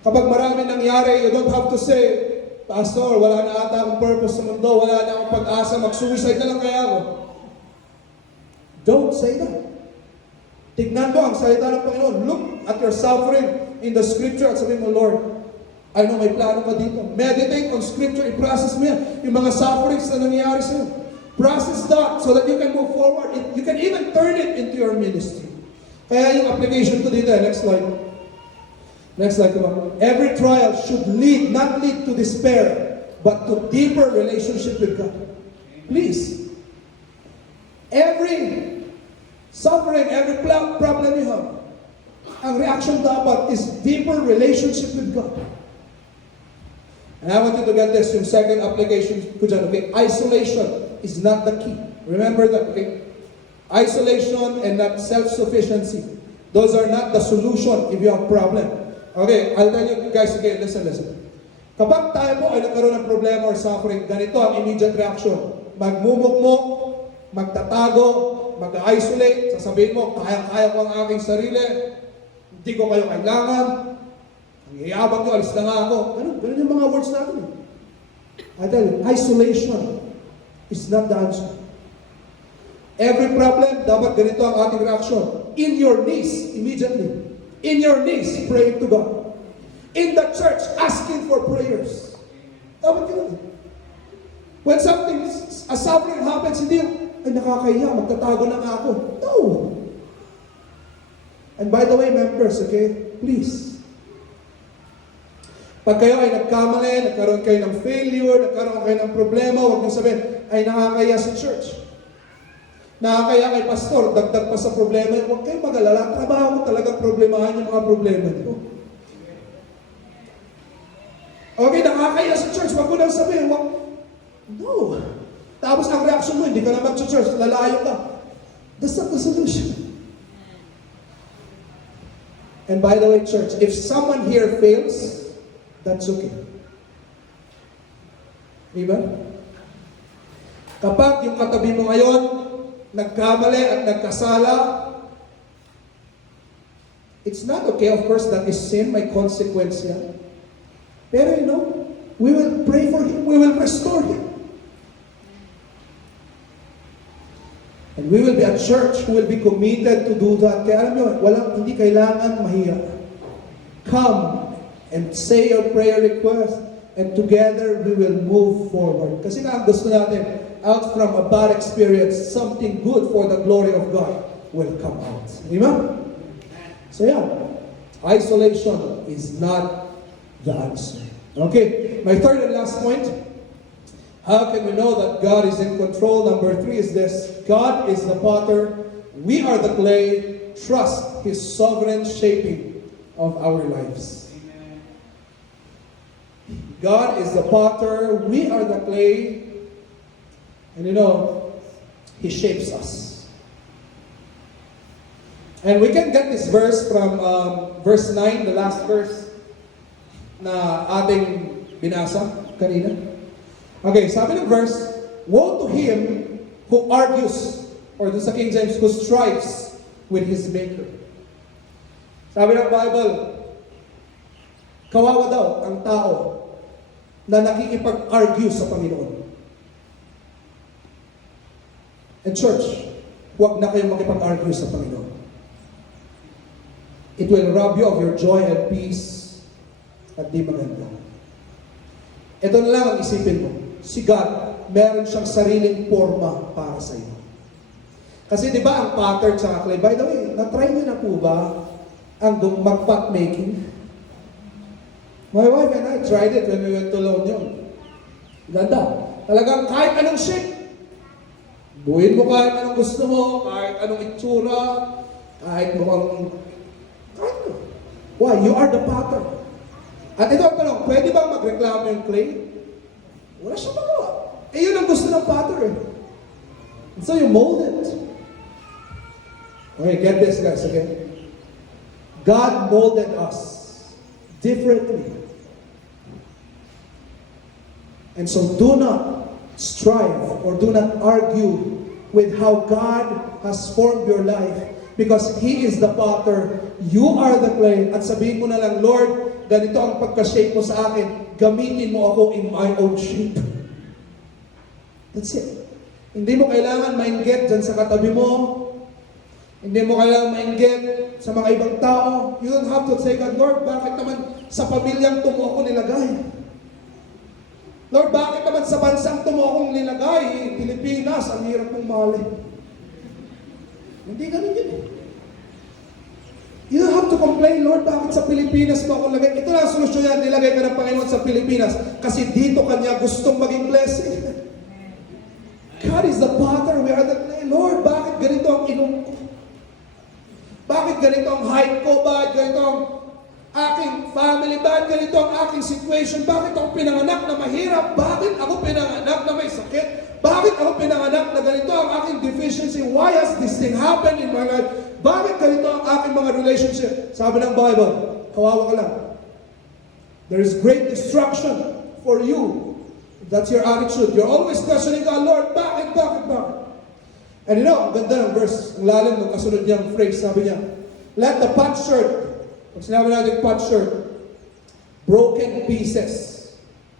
Kapag marami nangyari, you don't have to say, Pastor, wala na ata akong purpose sa mundo, wala na akong pag-asa, mag-suicide na lang kaya ako. Don't say that. Tignan mo ang salita ng Panginoon. Look at your suffering in the Scripture at sabihin mo, Lord, I know may plano ka dito. Meditate on Scripture, i-process mo yan. Yung mga sufferings na nangyayari sa'yo. Process that so that you can move forward. You can even turn it into your ministry. Kaya yung application ko dito, next slide. Next slide, come on. Every trial should lead, not lead to despair, but to deeper relationship with God. Please. Every suffering, every problem you have, ang reaction dapat is deeper relationship with God. And I want you to get this, yung second application ko dyan, okay? Isolation is not the key. Remember that, okay? Isolation and not self-sufficiency. Those are not the solution if you have problem. Okay, I'll tell you guys again, listen. Kapag tayo po ay nagkaroon ng problema or suffering, ganito ang immediate reaction. Magmumukmok, magtatago, mag-isolate, sasabihin mo, kaya-kaya ko ang aking sarili, hindi ko kayo kailangan, ang iyabang nyo, alis na nga ako. Ganun yung mga words natin. I tell you, isolation is not the answer. Every problem, dapat ganito ang ating reaction. In your knees, immediately. In your knees, pray to God. in the church asking for prayers. Dapat yun. When something, a suffering happens, hindi yung, ay nakakahiya, magtatago na nga ako. No! And by the way, members, okay, please, pag kayo ay nagkamali, nagkaroon kayo ng failure, nagkaroon kayo ng problema, huwag niyo sabihin, ay nakakahiya sa church. Nakakaya kay pastor, dagdag pa sa problema, huwag kayong mag-alala, trabaho mo talaga problemahan yung mga problema niyo. Okay, nakakaya sa church, huwag ko nang sabihin, huwag, no. Tapos ang reaction mo, hindi ka na mag-church, lalayo ka. That's not the solution. And by the way, church, if someone here fails, that's okay. Amen? Kapag yung katabi mo ngayon, nagkamali at nagkasala, it's not okay, of course, that is sin, may consequence yan. Pero you know, we will pray for him, we will restore him. And we will be a church who will be committed to do that. Kaya alam nyo, hindi kailangan mahiya. Come and say your prayer request, and together we will move forward. Kasi nga ang gusto natin, out from a bad experience, something good for the glory of God will come out. Amen? So yeah, isolation is not the answer. Okay, my third and last point. How can we know that God is in control? Number 3 is this. God is the potter. We are the clay. Trust His sovereign shaping of our lives. God is the potter. We are the clay. And you know, He shapes us. And we can get this verse from verse 9, the last verse na ating binasa kanina. Okay, sabi ng verse, woe to him who argues, or sa King James, who strives with his maker. Sabi ng Bible, kawawa daw ang tao na nakikipag-argue sa Panginoon. And church, huwag na kayong makipag-argue sa Panginoon. It will rob you of your joy and peace at di maganda. Ito na lang ang isipin mo. Si God, meron siyang sariling forma para sa iyo. Kasi di ba ang pattern sa clay? By the way, na-try niyo na po ba ang mag-pot making? My wife and I tried it when we went to La Union. Ganda. Talagang kahit anong shape. Buuin mo kahit anong gusto mo, kahit anong itsura, kahit mukhang... Kahit ano. Why? You are the potter. At ito ang tanong, pwede bang magreklamo yung clay? Wala siyang magawa. Eh yun ang gusto ng potter eh. And so you mold it. Okay, get this guys, okay? God molded us differently. And so do not strive or do not argue with how God has formed your life, because He is the potter, you are the clay. At sabihin mo na lang, Lord, ganito ang pagka-shape mo sa akin, gamitin mo ako in my own shape. That's it. Hindi mo kailangan mainggit dyan sa katabi mo. Hindi mo kailangan mainggit sa mga ibang tao. You don't have to say, God, Lord, bakit naman sa pamilyang to mo ako nilagay? Lord, bakit naman sa bansang to mo akong nilagay? Pilipinas, ang hirap mong mahalin. Hindi ganun yun eh. You don't have to complain, Lord, bakit sa Pilipinas mo ako lagay? Ito lang ang solusyon yan, nilagay ka ng Panginoon sa Pilipinas. Kasi dito kanya gustong maging blessing. God is the potter, we are the clay. Lord, bakit ganito ang inom ko? Bakit ganito ang height ko? Bakit ganito ang aking family? Bakit ganito ang aking situation? Bakit ako pinanganak na mahirap? Bakit ako pinanganak na may sakit? Bakit ako pinanganak na ganito ang aking deficiency? Why has this thing happened in my life? Bakit ganito ang aking mga relationship? Sabi ng Bible, kawawa ka lang. There is great destruction for you. That's your attitude. You're always questioning God, Lord, bakit? And you know, ang ganda ng verse, ang lalim ng kasunod niyang phrase, sabi niya, let the potsherd, pag sinabi natin potsherd, broken pieces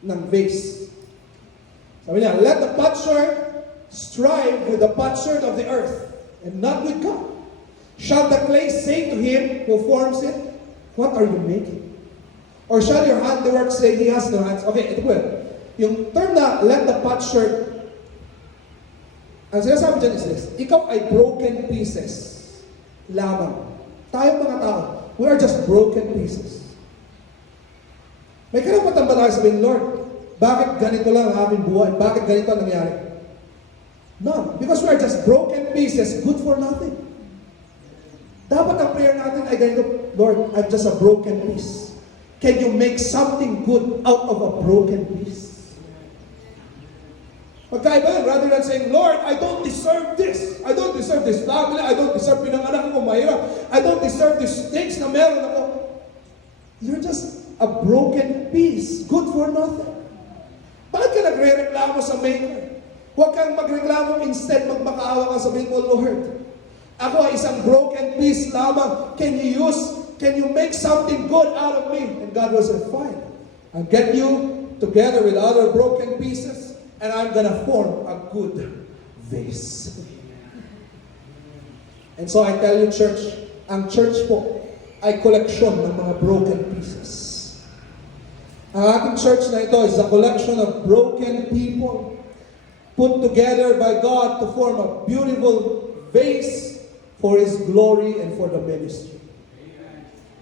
ng vase. Sabi niya, let the potsherd strive with the potsherd of the earth, and not with God. Shall the clay say to him who forms it, what are you making? Or shall your handiwork say he has no hands? Okay, ito po yun. Yung term na let the potsherd, ang sinasabi dyan is this, ikaw ay broken pieces lamang. Tayong mga tao, we are just broken pieces. May karapatan ba tayo sabihin, Lord, bakit ganito lang ang aking buhay? Bakit ganito ang nangyari? None. Because we are just broken pieces, good for nothing. Dapat ang prayer natin ay ganito, Lord, I'm just a broken piece. Can you make something good out of a broken piece? Magkaiba yun, rather than saying, Lord, I don't deserve this. I don't deserve this family. I don't deserve pinanganak ko mahirap. I don't deserve these things na meron ako. You're just a broken piece, good for nothing. Bakit ka nagre-reklamo sa maker? Huwag kang magreklamo, instead magmakaawa ka, sabihin mo, Lord, ako ay isang broken piece lamang. Can you make something good out of me? And God will say, fine. I'll get you together with other broken pieces, and I'm gonna form a good vase. And so I tell you, church, ang church po ay koleksyon ng mga broken pieces. Ang ating church na ito is a collection of broken people put together by God to form a beautiful vase for His glory and for the ministry.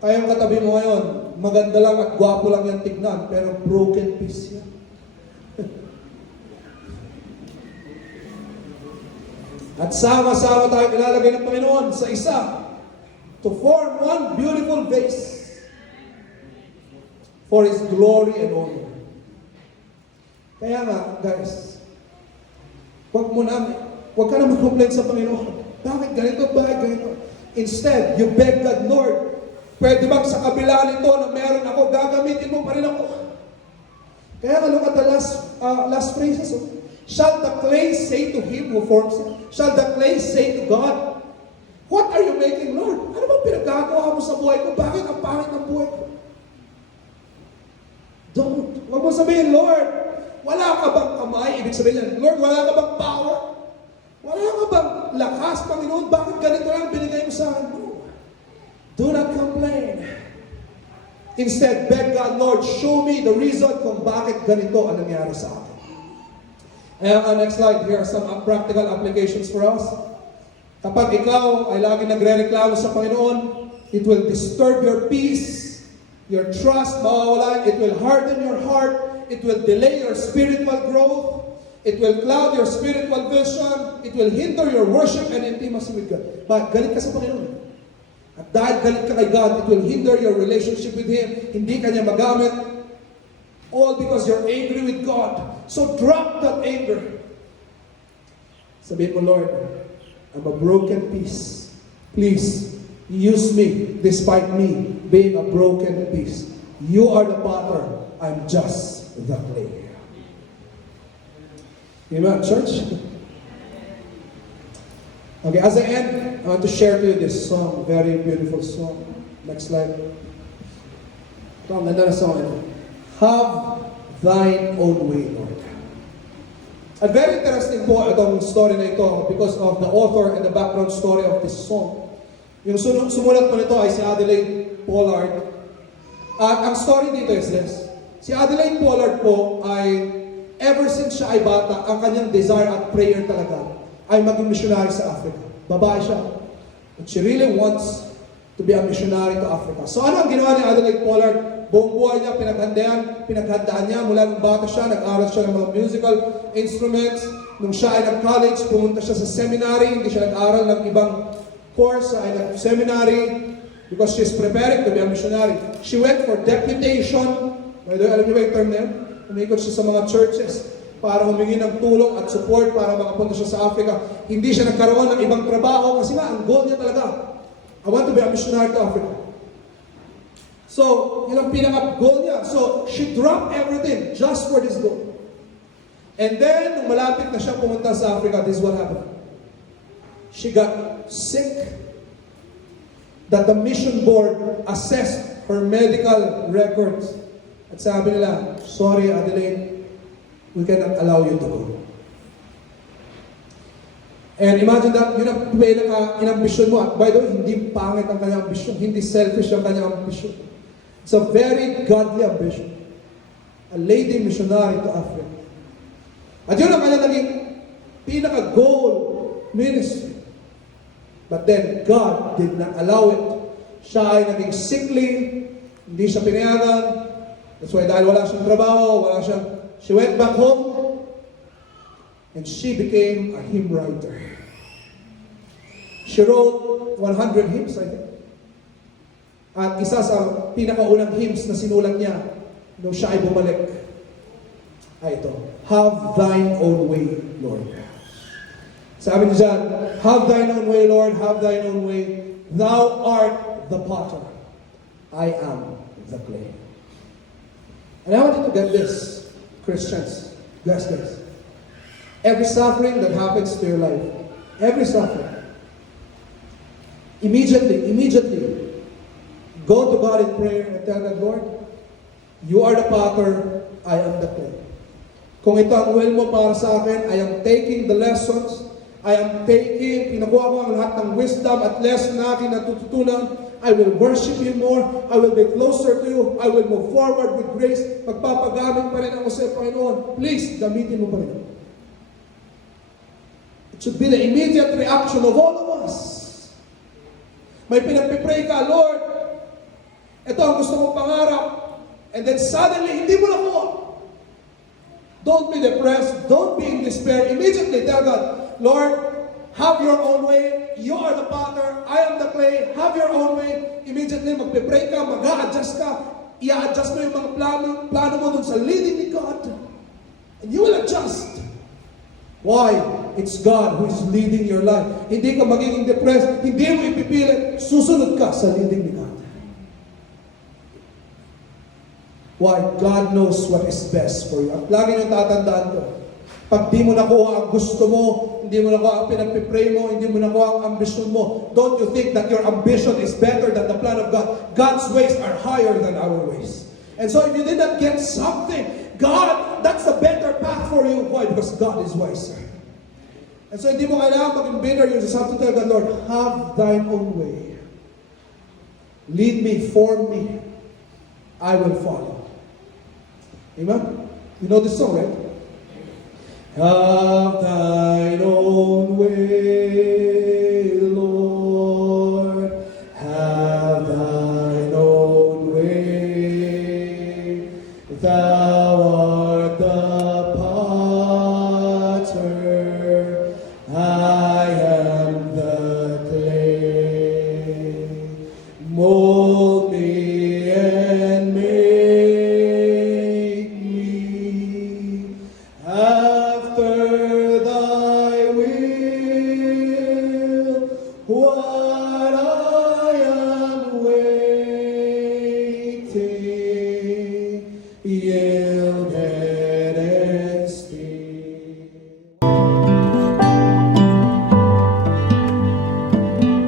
Kaya yung katabi mo ngayon, maganda lang at gwapo lang yan tignan, pero broken piece yan. At sama-sama tayo ilalagay ng Panginoon sa isa to form one beautiful vase for His glory and honor. Kaya nga, guys, huwag ka na mag-complain sa Panginoon. Bakit ganito? Bakit ganito? Instead, you beg God, Lord, pwede bang sa kabila nito na meron ako, gagamitin mo pa rin ako. Kaya look at the last phrases. Shall the clay say to him who forms it? Shall the clay say to God, what are you making, Lord? Ano bang pinagagawa mo sa buhay ko? Bakit ang pangit ng buhay ko? Don't. Huwag mo sabihin, Lord, wala ka bang kamay? Ibig sabihin yan, Lord, wala ka bang power? Wala ka bang lakas, Panginoon? Bakit ganito lang binigay mo sa akin? No. Do not complain. Instead, beg God, Lord, show me the reason kung bakit ganito ang nangyari sa akin. And next slide, here are some practical applications for us. Kapag ikaw ay lagi nagre-reklamo sa Panginoon, it will disturb your peace, your trust, mawawalan, it will harden your heart, it will delay your spiritual growth, it will cloud your spiritual vision, it will hinder your worship and intimacy with God. Bakit? Galit ka sa Panginoon. At dahil galit ka kay God, it will hinder your relationship with Him. Hindi ka niya magamit. All because you're angry with God. So drop that anger. Sabihin mo, Lord, I'm a broken piece. Please, use me despite me being a broken piece. You are the potter. I'm just the clay. Amen, church? Okay, as I end, I want to share to you this song. Very beautiful song. Next slide. Ito, ang ganda na song ito. Have thine own way, Lord. At very interesting po itong story na ito because of the author and the background story of this song. Yung sumulat po nito ay si Adelaide Pollard. At ang story dito is this. Si Adelaide Pollard po ay ever since siya ay bata, ang kanyang desire at prayer talaga ay maging missionary sa Africa. Babae siya. But she really wants to be a missionary to Africa. So ano ang ginawa ni Adelaide Pollard? Buong buhay niya pinaghandaan niya mula nung bata siya, nag-aral siya ng mga musical instruments. Nung siya ay nag-college, pumunta siya sa seminary, hindi siya nag-aral ng ibang course, ay nag-seminary because she's preparing to be a missionary. She went for deputation. By the way, alam niyo ba yung term na yun? Umikot siya sa mga churches para humingi ng tulong at support para makapunta siya sa Africa. Hindi siya nagkaroon ng ibang trabaho kasi nga, ang goal niya talaga, I want to be a missionary to Africa. So, yun ang pinaka-goal niya. So, she dropped everything just for this goal. And then, nung malapit na siya pumunta sa Africa, this is what happened. She got sick. That the mission board assessed her medical records. At sabi nila, sorry Adelaide, we cannot allow you to go. And imagine that, yun ang inambisyon mo. At by the way, hindi pangit ang kanyang ambisyon. Hindi selfish ang kanyang ambisyon. It's a very godly ambition. A lady missionary to Africa. At yun ang kanya naging pinaka-goal ministry. But then, God did not allow it. Siya ay naging sickly, hindi siya pinayagan. That's why dahil wala siyang trabaho, she went back home, and she became a hymn writer. She wrote 100 hymns, I think. At isa sa pinakaunang hymns na sinulat niya nung siya ay bumalik ay ito, Have Thine Own Way, Lord. Sabi niya dyan, Have Thine Own Way, Lord, have Thine own way. Thou art the potter. I am the clay. And I want you to get this, Christians. Bless this. Every suffering that happens to your life, every suffering, immediately, go to God in prayer and tell God, Lord, you are the potter, I am the clay. Kung ito ang will mo para sa akin, I am taking the lessons, pinakuha ko ang lahat ng wisdom at lesson na akin natututunan. I will worship you more, I will be closer to you, I will move forward with grace. Magpapagamit pa rin ako sa Panginoon. Please, gamitin mo pa rin. It should be the immediate reaction of all of us. May pinagpipray ka, Lord, ito ang gusto mong pangarap, and then suddenly, hindi mo nakuha. Don't be depressed, don't be in despair. Immediately tell God, Lord, have your own way. You are the potter, I am the clay. Have your own way. Immediately, magpipray ka, mag-a-adjust ka. I-a-adjust mo yung mga plano mo dun sa leading ni God. And you will adjust. Why? It's God who is leading your life. Hindi ka magiging depressed, hindi mo ipipilit, susunod ka sa leading ni God. Why? God knows what is best for you. At lagi nyo tatandaan to. Pag di mo nakuha ang gusto mo, hindi mo nakuha ang pinagpipray mo, hindi mo nakuha ang ambisyon mo, don't you think that your ambition is better than the plan of God? God's ways are higher than our ways. And so if you did not get something, God, that's a better path for you. Why? Because God is wiser. And so hindi mo kailangan maging bitter. You just have to tell God, Lord, have thine own way. Lead me, form me. I will follow. Amen? You know this song, right? Have thine own way, Lord. Have thine own way. Thou art the potter, I am the clay. Mold me and make me after thy will, what I am waiting, yeah.